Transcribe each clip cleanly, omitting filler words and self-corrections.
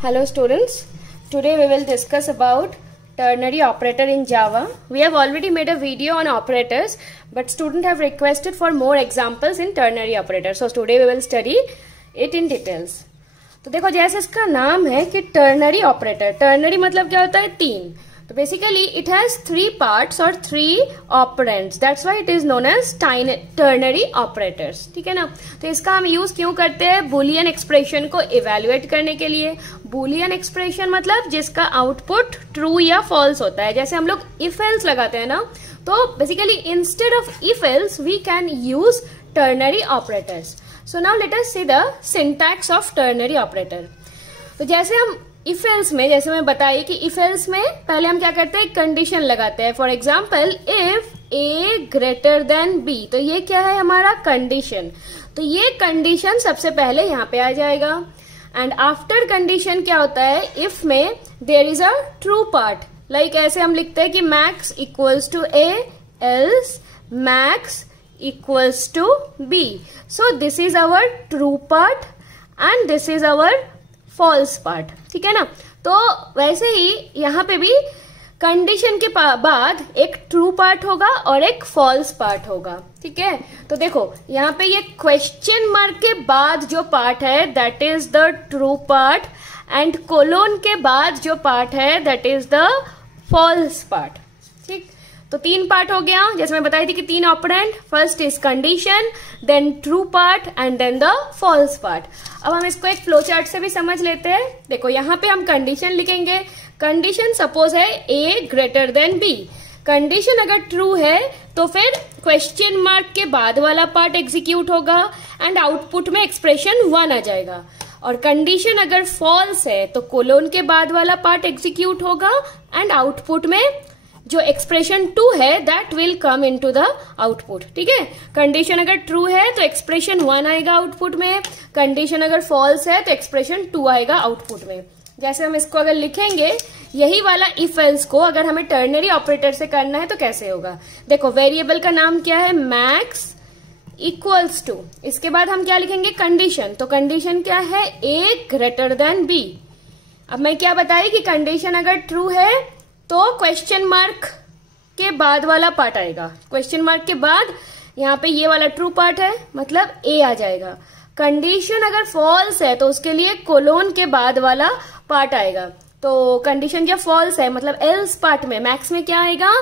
Hello students, today we will discuss about ternary operator in Java. We have already made a video on operators, but students have requested for more examples in ternary operator. So today we will study it in details. तो देखो जैसे इसका नाम है कि ternary operator, ternary मतलब क्या होता है तीन. तो basically it has three parts और three operands, that's why it is known as ternary operators. ठीक है ना. तो इसका हम यूज क्यों करते हैं? बुलियन एक्सप्रेशन को इवेल्युएट करने के लिए. बुलियन एक्सप्रेशन मतलब जिसका आउटपुट ट्रू या फॉल्स होता है. जैसे हम लोग इफ एल्स लगाते हैं ना, तो basically instead of if else we can use ternary operators. So now let us see the syntax of ternary operator. तो जैसे हम इफ एल्स में, जैसे मैं बताई कि इफ एल्स में पहले हम क्या करते हैं, कंडीशन लगाते हैं. For example if A greater than B, तो ये क्या है हमारा कंडीशन. तो ये कंडीशन सबसे पहले यहाँ पे आ जाएगा. एंड आफ्टर कंडीशन क्या होता है, इफ में there is a true part. Like ऐसे हम लिखते हैं कि max equals to A else max equals to B. So this is our true part and this is our false part. ठीक है ना. तो वैसे ही यहाँ पे भी कंडीशन के बाद एक ट्रू पार्ट होगा और एक फॉल्स पार्ट होगा. ठीक है. तो देखो यहाँ पे ये क्वेश्चन मार्क के बाद जो पार्ट है that is the true part and colon के बाद जो पार्ट है that is the false part. ठीक. तो तीन पार्ट हो गया. जैसे मैं बताई थी कि तीन operand, first is condition, then true part and then the false part. अब हम इसको एक फ्लो चार्ट से भी समझ लेते हैं. देखो यहाँ पे हम कंडीशन लिखेंगे. कंडीशन सपोज है ए ग्रेटर देन बी. कंडीशन अगर ट्रू है तो फिर क्वेश्चन मार्क के बाद वाला पार्ट एग्जीक्यूट होगा एंड आउटपुट में एक्सप्रेशन 1 आ जाएगा. और कंडीशन अगर फॉल्स है तो कोलोन के बाद वाला पार्ट एग्जीक्यूट होगा एंड आउटपुट में जो एक्सप्रेशन 2 है that will come into the output. ठीक है. कंडीशन अगर ट्रू है तो एक्सप्रेशन 1 आएगा आउटपुट में. कंडीशन अगर फॉल्स है तो एक्सप्रेशन 2 आएगा आउटपुट में. जैसे हम इसको अगर लिखेंगे, यही वाला इफ एल्स को अगर हमें टर्नरी ऑपरेटर से करना है तो कैसे होगा. देखो वेरिएबल का नाम क्या है, मैक्स इक्वल्स टू. इसके बाद हम क्या लिखेंगे, कंडीशन. तो कंडीशन क्या है, ए ग्रेटर देन बी. अब मैं क्या बताई कि कंडीशन अगर ट्रू है तो क्वेश्चन मार्क के बाद वाला पार्ट आएगा. क्वेश्चन मार्क के बाद यहाँ पे ये वाला ट्रू पार्ट है मतलब ए आ जाएगा. कंडीशन अगर फॉल्स है तो उसके लिए कोलोन के बाद वाला पार्ट आएगा. तो कंडीशन जब फॉल्स है मतलब एल्स पार्ट में मैक्स में क्या आएगा,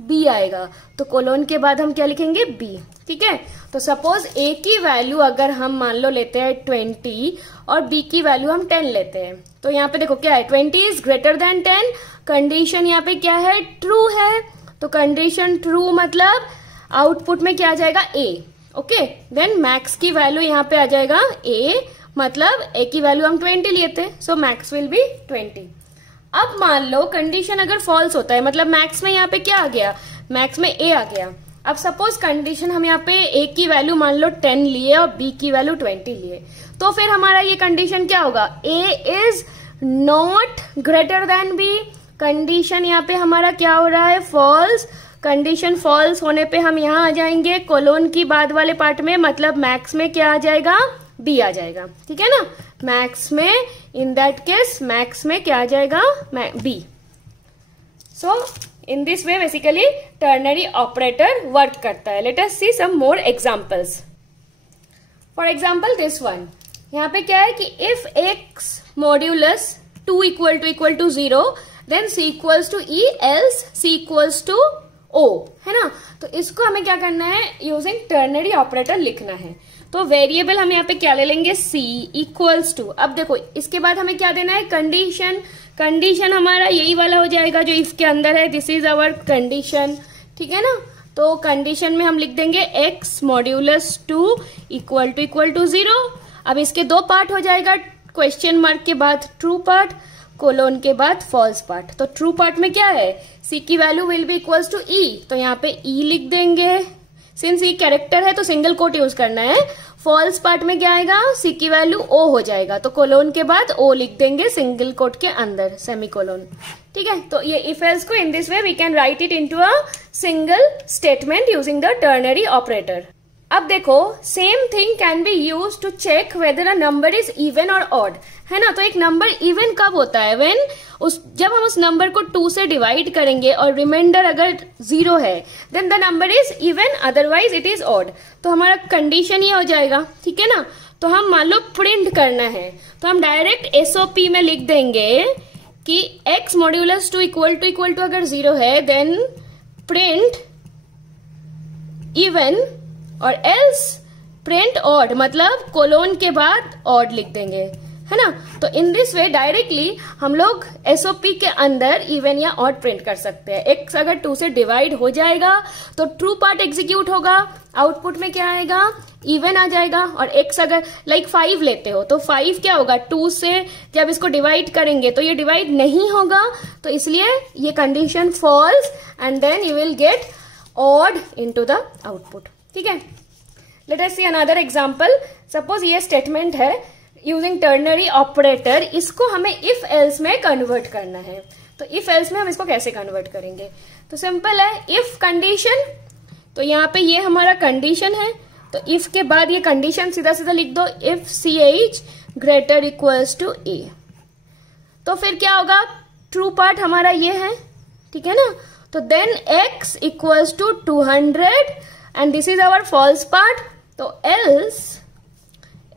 बी आएगा. तो कोलोन के बाद हम क्या लिखेंगे, बी. ठीक है. तो सपोज ए की वैल्यू अगर हम मान लो लेते हैं 20 और बी की वैल्यू हम 10 लेते हैं. तो यहाँ पे देखो क्या है, 20 इज ग्रेटर देन 10. कंडीशन यहाँ पे क्या है, ट्रू है. तो कंडीशन ट्रू मतलब आउटपुट में क्या आ जाएगा, ए. ओके. देन मैक्स की वैल्यू यहाँ पे आ जाएगा ए, मतलब ए की वैल्यू हम 20 लिए थे, सो मैक्स विल बी 20. अब मान लो कंडीशन अगर फॉल्स होता है मतलब मैक्स में यहाँ पे क्या आ गया, मैक्स में ए आ गया. अब सपोज कंडीशन हम यहाँ पे ए की वैल्यू मान लो 10 लिए और बी की वैल्यू 20 लिए. तो फिर हमारा ये कंडीशन क्या होगा, A is not greater than B. Condition यहाँ पे हमारा क्या हो रहा है, फॉल्स. कंडीशन फॉल्स होने पे हम यहाँ आ जाएंगे कोलोन की बाद वाले पार्ट में, मतलब मैक्स में क्या आ जाएगा, बी आ जाएगा. ठीक है ना. मैक्स में, इन दैट केस मैक्स में क्या आ जाएगा, B. So in this way basically ternary operator work करता है. Let us see some more examples. For example this one. यहाँ पे क्या है कि if X modulus 2 equal to 0 then c equals to e else c equals to o. है ना. तो इसको हमें क्या करना है, यूजिंग टर्नरी ऑपरेटर लिखना है. तो वेरिएबल हम यहाँ पे क्या ले लेंगे, c इक्वल्स टू. अब देखो इसके बाद हमें क्या देना है, कंडीशन. कंडीशन हमारा यही वाला हो जाएगा जो इफ के अंदर है, दिस इज आवर कंडीशन. ठीक है ना. तो कंडीशन में हम लिख देंगे x मॉड्यूलस 2 इक्वल टू 0. अब इसके दो पार्ट हो जाएगा, क्वेश्चन मार्क के बाद ट्रू पार्ट, कोलोन के बाद फॉल्स पार्ट. तो ट्रू पार्ट में क्या है, c की value will be equals to e. तो यहाँ पे e लिख देंगे. सिंस e कैरेक्टर है तो सिंगल कोट यूज करना है. फॉल्स पार्ट में क्या आएगा, c की वैल्यू o हो जाएगा. तो कोलोन के बाद o लिख देंगे सिंगल कोट के अंदर, सेमीकोलोन. ठीक है. तो ये इफ एल्स को in this way we can write it into a single statement using the ternary operator. अब देखो same thing can be use to check whether a number is even और ऑड, है ना। तो एक नंबर इवन कब होता है, जब हम उस नंबर को 2 से डिवाइड करेंगे और रिमाइंडर अगर 0 है then the number is even, otherwise it is odd. तो हमारा कंडीशन ये हो जाएगा, ठीक है ना। तो हम मान लो प्रिंट करना है तो हम डायरेक्ट एसओपी में लिख देंगे कि x मॉड्यूलस 2 इक्वल टू अगर 0 है देन प्रिंट इवन और एल्स प्रिंट ऑड, मतलब कोलोन के बाद ऑड लिख देंगे, है ना। तो इन दिस वे डायरेक्टली हम लोग एसओपी के अंदर इवन या ऑड प्रिंट कर सकते हैं। x अगर 2 से डिवाइड हो जाएगा तो ट्रू पार्ट एग्जीक्यूट होगा, आउटपुट में क्या आएगा, इवन आ जाएगा। और x अगर 5 लेते हो तो 5 क्या होगा, 2 से जब इसको डिवाइड करेंगे तो ये डिवाइड नहीं होगा, तो इसलिए ये condition false and then you will get odd into the output, ठीक है। Let us see another example. Suppose ये स्टेटमेंट है यूजिंग टर्नरी ऑपरेटर, इसको हमें इफ एल्स में कन्वर्ट करना है। तो इफ एल्स में हम इसको कैसे कन्वर्ट करेंगे, तो सिंपल है, इफ कंडीशन, तो यहाँ पे ये हमारा कंडीशन है, तो इफ के बाद ये कंडीशन सीधा सीधा लिख दो, if CH greater equals to A। तो फिर क्या होगा, ट्रू पार्ट हमारा ये है, ठीक है ना। तो then x equals to 200 and this is our false part, तो else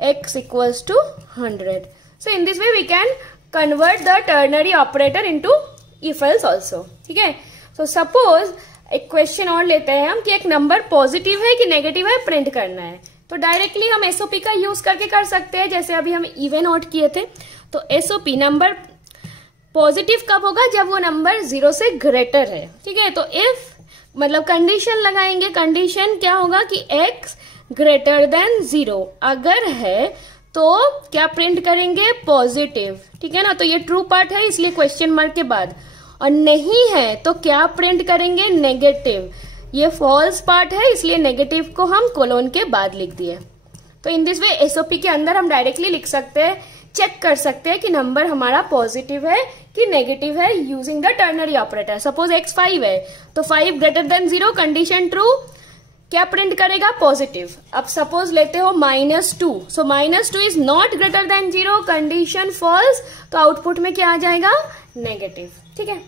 x equals to 100. So in this way we can convert the ternary operator into if else also, ठीक है। So suppose एक क्वेश्चन और लेते हैं हम कि एक नंबर पॉजिटिव है कि नेगेटिव है प्रिंट करना है, तो डायरेक्टली हम एसओपी का यूज करके कर सकते हैं, जैसे अभी हम इवन ऑड किए थे। तो एसओपी नंबर पॉजिटिव कब होगा, जब वो नंबर 0 से ग्रेटर है, ठीक है। तो इफ मतलब कंडीशन लगाएंगे, कंडीशन क्या होगा कि x ग्रेटर देन 0 अगर है तो क्या प्रिंट करेंगे, पॉजिटिव, ठीक है ना। तो ये ट्रू पार्ट है इसलिए क्वेश्चन मार्क के बाद, और नहीं है तो क्या प्रिंट करेंगे, नेगेटिव। ये फॉल्स पार्ट है इसलिए नेगेटिव को हम कोलोन के बाद लिख दिए। तो इन दिस वे एसओपी के अंदर हम डायरेक्टली लिख सकते हैं, चेक कर सकते हैं कि नंबर हमारा पॉजिटिव है कि नेगेटिव है using the ternary operator. Suppose x 5 है तो 5 ग्रेटर देन 0 कंडीशन ट्रू, क्या प्रिंट करेगा, पॉजिटिव। अब सपोज लेते हो -2, so -2 is not greater than 0 condition false, तो आउटपुट में क्या आ जाएगा, नेगेटिव, ठीक है।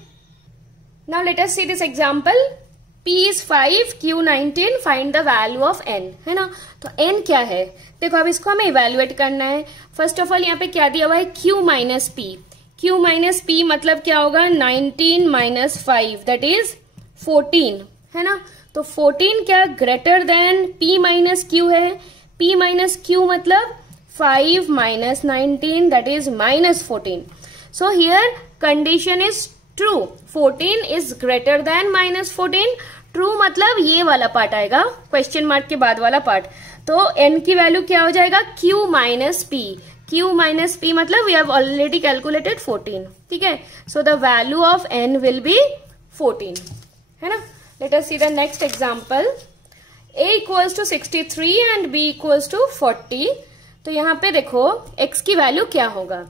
Now let us see this example, P is 5, Q 19, find the value of n, है ना। तो n क्या है, देखो अब इसको हमें इवेल्युएट करना है। फर्स्ट ऑफ ऑल यहाँ पे क्या दिया हुआ है, Q minus P। Q minus P मतलब क्या होगा, 19 माइनस 5 दैट इज 14, है ना। तो 14 क्या greater than P minus Q है, P माइनस Q मतलब 5 minus 19 that is minus 14। So here condition is true, 14 is greater then minus 14। True मतलब ये वाला पार्ट आएगा, क्वेश्चन मार्क के बाद वाला पार्ट। तो n की वैल्यू क्या हो जाएगा, Q minus P। Q minus P मतलब वी हैव ऑलरेडी कैलकुलेटेड 14, ठीक है। So the value of n will be 14, है ना। Let us see the next example, a equals to 63 and b equals to 40। तो यहाँ पे देखो x की वैल्यू क्या होगा,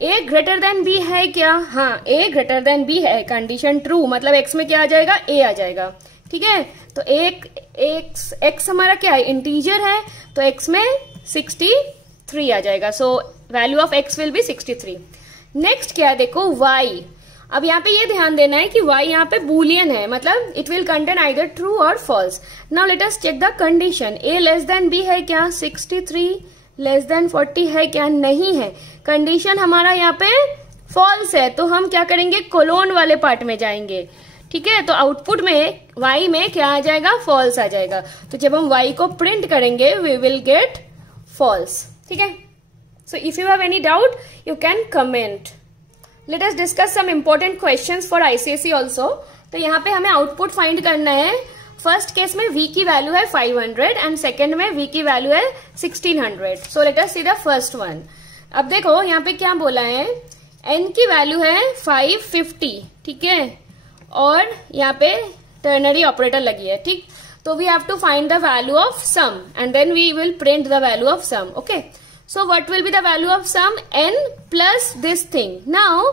a ग्रेटर देन b है क्या, हाँ a ग्रेटर देन b है, कंडीशन ट्रू, मतलब x में क्या आ जाएगा, a आ जाएगा, ठीक है। तो x हमारा क्या है, इंटीजर है, तो x में 63 आ जाएगा। So value of x will be 63। Next क्या है, देखो y। अब यहाँ पे ये ध्यान देना है कि y यहाँ पे बूलियन है, मतलब it will contain either true और false. Now let us check the condition, a less than b है क्या, 63 लेस देन 40 है क्या, नहीं है। कंडीशन हमारा यहाँ पे फॉल्स है, तो हम क्या करेंगे, कोलोन वाले पार्ट में जाएंगे, ठीक है। तो आउटपुट में y में क्या आ जाएगा, फॉल्स आ जाएगा। तो जब हम y को प्रिंट करेंगे वी विल गेट फॉल्स, ठीक है। So if you have any doubt you can comment. Let us discuss some important questions for ICSE also. तो यहाँ पे हमें आउटपुट फाइंड करना है। फर्स्ट केस में v की वैल्यू है 500 एंड सेकेंड में v की वैल्यू है 1600। So let us see the first one. अब देखो यहाँ पे क्या बोला है, n की वैल्यू है 550, ठीक है, और यहाँ पे टर्नरी ऑपरेटर लगी है, ठीक। तो we have to find the value of sum and then we will print the value of sum, okay. So what will be the value of sum, n plus this thing. Now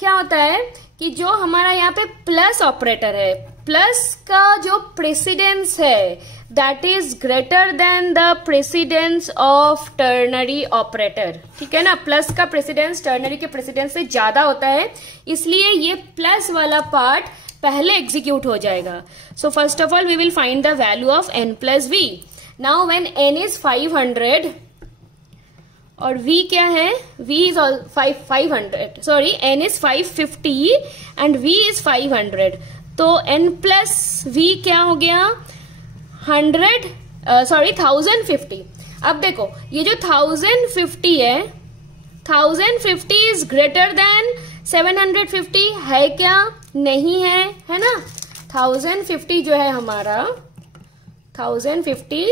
क्या होता है कि जो हमारा यहाँ पे plus operator है, plus का जो प्रेसिडेंस है that is greater then the precedence of ternary operator, ठीक है ना। प्लस का प्रेसिडेंस टर्नरी के प्रेसिडेंस से ज्यादा होता है, इसलिए ये प्लस वाला पार्ट पहले एग्जीक्यूट हो जाएगा। So first of all we will find the value of n plus V. Now when n is 500 और v क्या है, v is 500, sorry n is 550 and v is 500, तो n प्लस v क्या हो गया 1050। अब देखो ये जो 1050 है, 1050 इज ग्रेटर देन 750 है क्या, नहीं है ना। 1050 जो है हमारा 1050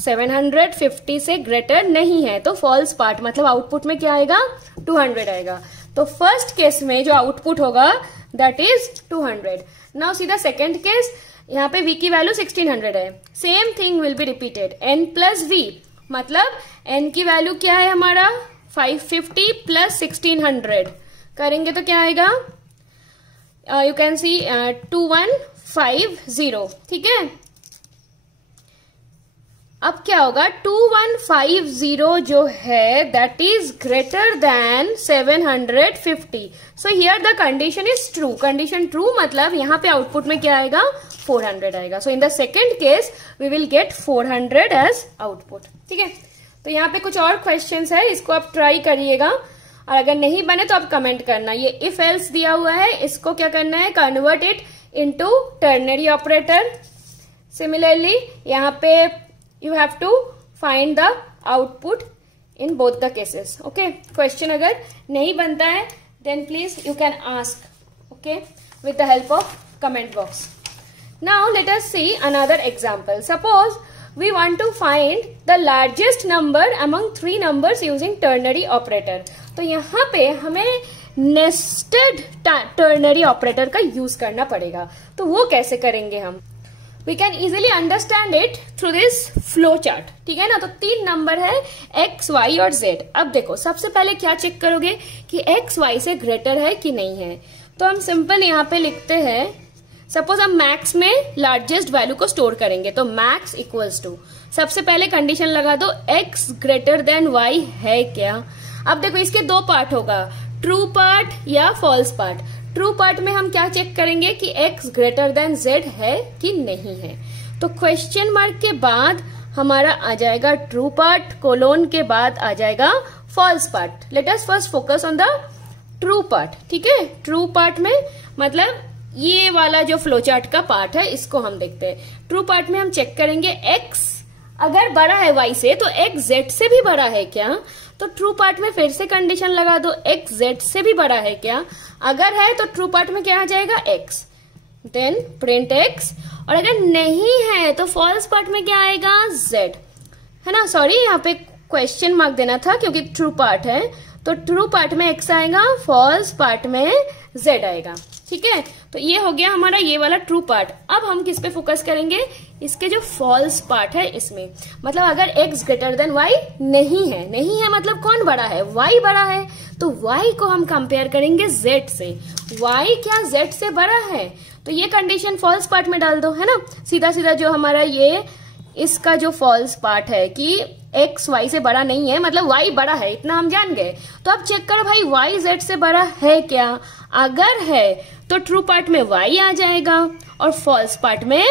750 से ग्रेटर नहीं है, तो फॉल्स पार्ट, मतलब आउटपुट में क्या आएगा 200 आएगा। तो फर्स्ट केस में जो आउटपुट होगा दैट इज 200। नाउ सीधा सेकेंड केस, यहाँ पे v की वैल्यू 1600 है, same thing will be repeated, n plus v, मतलब n की वैल्यू क्या है हमारा 550 प्लस 1600 करेंगे तो क्या आएगा, यू कैन सी 2150, ठीक है। अब क्या होगा 2150 जो है that is greater than 750, so here the condition is true. Condition true मतलब यहाँ पे आउटपुट में क्या आएगा 400 आएगा। So in the second case we will get 400 as output, ठीक है। तो यहाँ पे कुछ और क्वेश्चंस है, इसको आप ट्राई करिएगा और अगर नहीं बने तो आप कमेंट करना। ये इफ एल्स दिया हुआ है, इसको क्या करना है, convert it into ternary operator. Similarly यहाँ पे you have to find the output in both the cases, okay। question अगर नहीं बनता है then please you can ask, okay, with the help of comment box। now let us see another example। suppose we want to find the largest number among three numbers using ternary operator। तो यहाँ पे हमें nested ternary operator का use करना पड़ेगा, तो वो कैसे करेंगे हम, We can easily understand it through this flow chart, ठीक है ना। तो तीन नंबर है x, y और z। अब देखो सबसे पहले क्या चेक करोगे कि x, y से ग्रेटर है कि नहीं है, तो हम सिंपल यहाँ पे लिखते हैं, सपोज हम मैक्स में लार्जेस्ट वैल्यू को स्टोर करेंगे, तो मैक्स इक्वल्स टू, सबसे पहले कंडीशन लगा दो x ग्रेटर देन y है क्या। अब देखो इसके दो पार्ट होगा, ट्रू पार्ट या फॉल्स पार्ट। ट्रू पार्ट में हम क्या चेक करेंगे कि x ग्रेटर देन z है कि नहीं है, तो क्वेश्चन मार्क के बाद हमारा आ जाएगा ट्रू पार्ट, कोलोन के बाद आ जाएगा false part. Let us first focus on the true part, ठीक है। ट्रू पार्ट में मतलब ये वाला जो फ्लो चार्ट का पार्ट है इसको हम देखते हैं। ट्रू पार्ट में हम चेक करेंगे x अगर बड़ा है y से तो x z से भी बड़ा है क्या, तो ट्रू पार्ट में फिर से कंडीशन लगा दो x z से भी बड़ा है क्या, अगर है तो ट्रू पार्ट में क्या आ जाएगा x, देन प्रिंट x, और अगर नहीं है तो फॉल्स पार्ट में क्या आएगा z, है ना। सॉरी यहाँ पे क्वेश्चन मार्क देना था क्योंकि ट्रू पार्ट है, तो ट्रू पार्ट में x आएगा, फॉल्स पार्ट में z आएगा, ठीक है। तो ये हो गया हमारा ये वाला ट्रू पार्ट। अब हम किस पे फोकस करेंगे, इसके जो फॉल्स पार्ट है इसमें, मतलब अगर x ग्रेटर देन y नहीं है मतलब कौन बड़ा है, y बड़ा है, तो y को हम कंपेयर करेंगे z से। y क्या z से बड़ा है, तो ये कंडीशन फॉल्स पार्ट में डाल दो, है ना। सीधा सीधा जो हमारा ये इसका जो फॉल्स पार्ट है कि x y से बड़ा नहीं है, मतलब y बड़ा है, इतना हम जान गए। तो अब चेक करो भाई y z से बड़ा है क्या, अगर है तो ट्रू पार्ट में y आ जाएगा और फॉल्स पार्ट में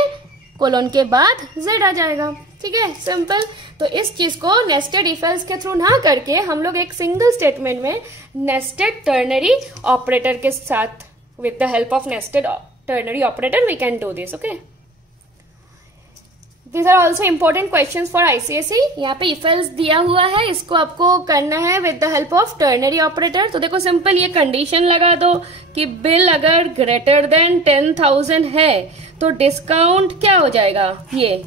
कोलोन के बाद z आ जाएगा, ठीक है, सिंपल। तो इस चीज को नेस्टेड इफ एल्स के थ्रू ना करके हम लोग एक सिंगल स्टेटमेंट में नेस्टेड टर्नरी ऑपरेटर के साथ with the help of nested ternary operator we can do this, okay. These are also important questions for ICSE। यहाँ पे if else दिया हुआ है, इसको आपको करना है with the help of ternary operator। तो देखो सिंपल ये कंडीशन लगा दो कि बिल अगर ग्रेटर देन 10,000 है तो डिस्काउंट क्या हो जाएगा ये,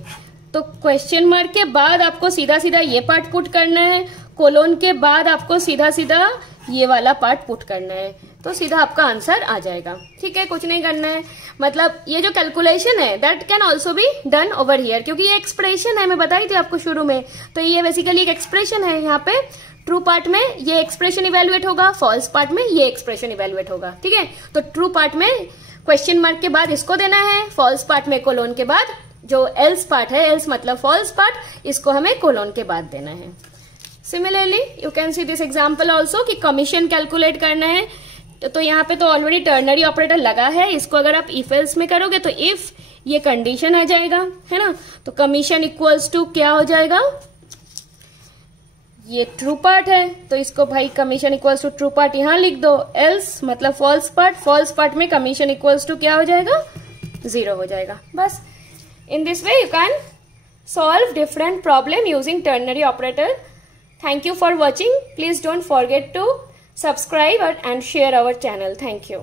तो क्वेश्चन मार्क के बाद आपको सीधा सीधा ये पार्ट पुट करना है, कोलोन के बाद आपको सीधा सीधा ये वाला पार्ट पुट करना है, तो सीधा आपका आंसर आ जाएगा, ठीक है। कुछ नहीं करना है, मतलब ये जो कैलकुलेशन है that can also be done over here, क्योंकि ये एक्सप्रेशन है, मैं बताई थी आपको शुरू में। तो ये बेसिकली एक एक्सप्रेशन है, यहाँ पे ट्रू पार्ट में ये एक्सप्रेशन इवेल्युएट होगा, फॉल्स पार्ट में ये एक्सप्रेशन इवेल्युएट होगा, ठीक है। तो ट्रू पार्ट में क्वेश्चन मार्क के बाद इसको देना है, फॉल्स पार्ट में कोलोन के बाद जो एल्स पार्ट है, एल्स मतलब फॉल्स पार्ट, इसको हमें कोलोन के बाद देना है। Similarly you can see this example also कि कमीशन कैलकुलेट करना है, तो यहाँ पे तो ऑलरेडी टर्नरी ऑपरेटर लगा है, इसको अगर आप इफ एल्स में करोगे तो इफ ये कंडीशन आ जाएगा, है ना। तो कमीशन इक्वल्स टू क्या हो जाएगा, ये ट्रू पार्ट है तो इसको भाई commission equals to true part यहां लिख दो, एल्स मतलब फॉल्स पार्ट, फॉल्स पार्ट में कमीशन इक्वल्स टू क्या हो जाएगा, 0 हो जाएगा। बस in this way you can solve different problem using ternary operator. Thank you for watching. Please don't forget to subscribe and share our channel. Thank you.